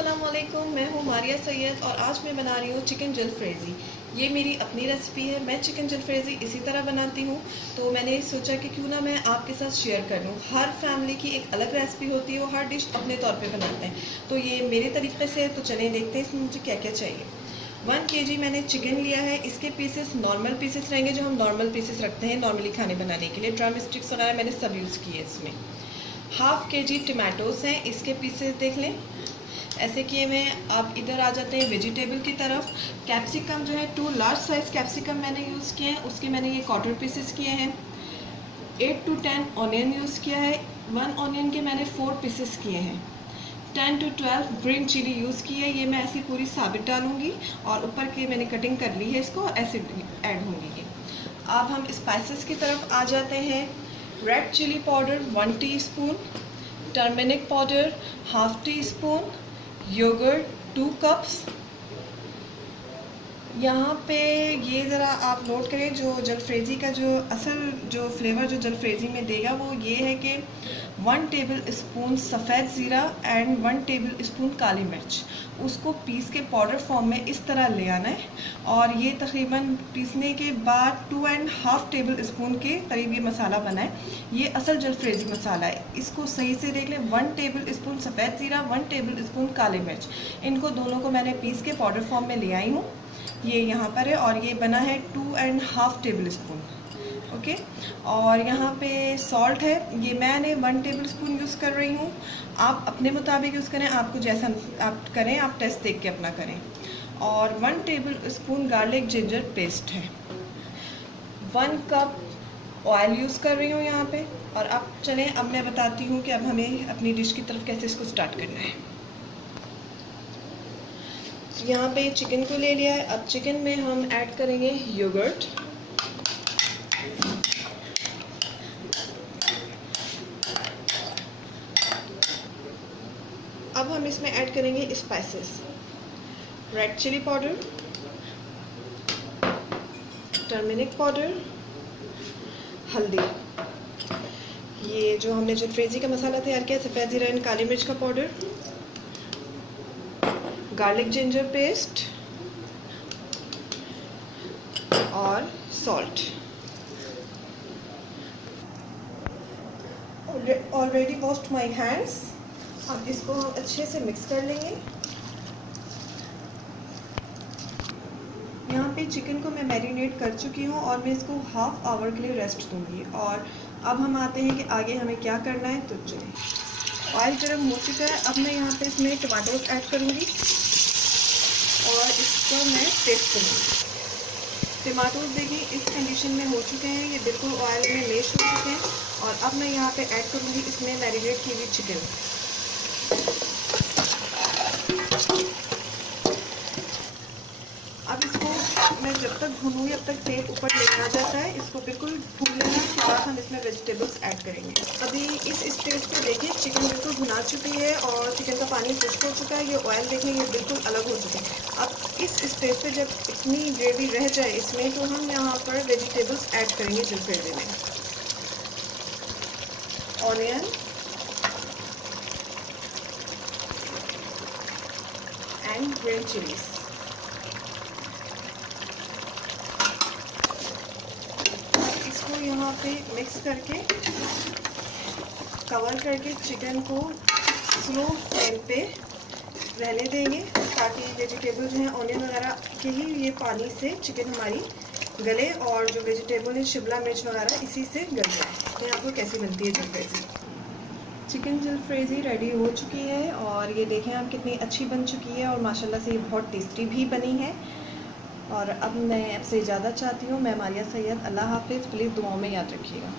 अस्सलाम वालेकुम, मैं हूँ मारिया सैयद और आज मैं बना रही हूँ चिकन जलफ्रेज़ी। ये मेरी अपनी रेसिपी है। मैं चिकन जलफ्रेज़ी इसी तरह बनाती हूँ, तो मैंने सोचा कि क्यों ना मैं आपके साथ शेयर कर लूँ। हर फैमिली की एक अलग रेसिपी होती है, वो हर डिश अपने तौर पे बनाते हैं। तो ये मेरे तरीके से है, तो चलिए देखते हैं इसमें मुझे क्या क्या चाहिए। 1 kg मैंने चिकन लिया है। इसके पीसेस नॉर्मल पीसेस रहेंगे, जो हम नॉर्मल पीसेस रखते हैं नॉर्मली खाने बनाने के लिए। ड्रम स्टिक्स वगैरह मैंने सब यूज़ किए इसमें। 1/2 kg टमाटोस हैं, इसके पीसेस देख लें ऐसे किए हुए हैं। आप इधर आ जाते हैं वेजिटेबल की तरफ। कैप्सिकम जो है 2 लार्ज साइज़ कैप्सिकम मैंने यूज़ किए हैं, उसके मैंने ये 1/4 पीसेस किए हैं। 8 to 10 ऑनियन यूज़ किया है। 1 ऑनियन के मैंने 4 पीसेस किए हैं। 10 to 12 ग्रीन चिली यूज़ की है। ये मैं ऐसी पूरी साबित डालूंगी और ऊपर की मैंने कटिंग कर ली है, इसको ऐसे ऐड होंगी ये। अब हम स्पाइसेस की तरफ आ जाते हैं। Red chilli powder 1 teaspoon, turmeric powder 1/2 teaspoon, yogurt 2 cups. यहाँ पे ये ज़रा आप नोट करें, जो जलफ्रेज़ी का जो असल जो फ्लेवर जो जलफ्रेज़ी में देगा वो ये है कि 1 टेबल स्पून सफ़ेद ज़ीरा एंड 1 टेबल स्पून काली मिर्च, उसको पीस के पाउडर फॉर्म में इस तरह ले आना है। और ये तकरीबन पीसने के बाद 2.5 टेबल स्पून के करीब ये मसाला बना है। ये असल जलफ्रेज़ी मसाला है, इसको सही से देख लें। 1 टेबल स्पून सफ़ेद ज़ीरा, 1 टेबल स्पून काली मिर्च, इनको दोनों को मैंने पीस के पाउडर फॉर्म में ले आई हूँ। ये यहाँ पर है और ये बना है 2.5 टेबल स्पून। ओके, और यहाँ पे सॉल्ट है, ये मैंने 1 टेबल स्पून यूज़ कर रही हूँ। आप अपने मुताबिक यूज़ करें, आपको जैसा आप करें, आप टेस्ट देख के अपना करें। और 1 table spoon garlic ginger paste है। 1 कप ऑयल यूज़ कर रही हूँ यहाँ पे। और अब चलें, अब मैं बताती हूँ कि अब हमें अपनी डिश की तरफ कैसे इसको स्टार्ट करना है। यहाँ पे चिकन को ले लिया है। अब चिकन में हम ऐड करेंगे योगर्ट, अब हम इसमें ऐड करेंगे spices. Red chilli powder, turmeric powder, हल्दी, ये जो हमने जलफ्रेज़ी का मसाला तैयार किया, सफ़ेद ज़ीरा एंड काली मिर्च का पाउडर, गार्लिक जिंजर पेस्ट और salt. Already washed my hands. अब इसको हम अच्छे से मिक्स कर लेंगे। यहाँ पे चिकन को मैं मैरिनेट कर चुकी हूँ और मैं इसको 1/2 आवर के लिए रेस्ट दूँगी। और अब हम आते हैं कि आगे हमें क्या करना है। तो चलिए, ऑयल गर्म हो चुका है। अब मैं यहाँ पे इसमें टमाटोस ऐड करूँगी और इसको मैं पेस्ट करूँगी। टमाटोज देखिए इस कंडीशन में हो चुके हैं, ये बिल्कुल ऑयल में मेश हो चुके हैं। और अब मैं यहाँ पे ऐड करूँगी इसमें मैरिनेट की हुई चिकन। अब इसको मैं जब तक भूनूंगी अब तक तेल ऊपर लेके आ जाता है। इसको बिल्कुल भून लेना, उसके बाद हम इसमें वेजिटेबल्स ऐड करेंगे। अभी इस स्टेज पे देखिए चिकन बिल्कुल भुना चुकी है और चिकन का पानी खुश्क हो चुका है। ये ऑयल देखिए ये बिल्कुल अलग हो चुके हैं। अब इस स्टेज पे जब इतनी ग्रेवी रह जाए इसमें, तो हम यहाँ पर वेजिटेबल्स ऐड करेंगे जलफ्रेज़ी में। Onion, and green chillies. इसको यहाँ पे मिक्स करके कवर करके चिकन को स्लो फ्लेम पे रहने देंगे, ताकि वेजिटेबल जो है ऑनियन वगैरह के ही ये पानी से चिकन हमारी गले और जो वेजिटेबल है शिमला मिर्च वगैरह इसी से गल जाए। तो आपको कैसी बनती है जलफ्रेज़ी। चिकन जलफ्रेज़ी रेडी हो चुकी है और ये देखें आप कितनी अच्छी बन चुकी है और माशाल्लाह से ये बहुत टेस्टी भी बनी है। और अब मैं आपसे इजाज़त चाहती हूँ। मैं मारिया सैयद, अल्लाह हाफिज़। प्लीज़ दुआओं में याद रखिएगा।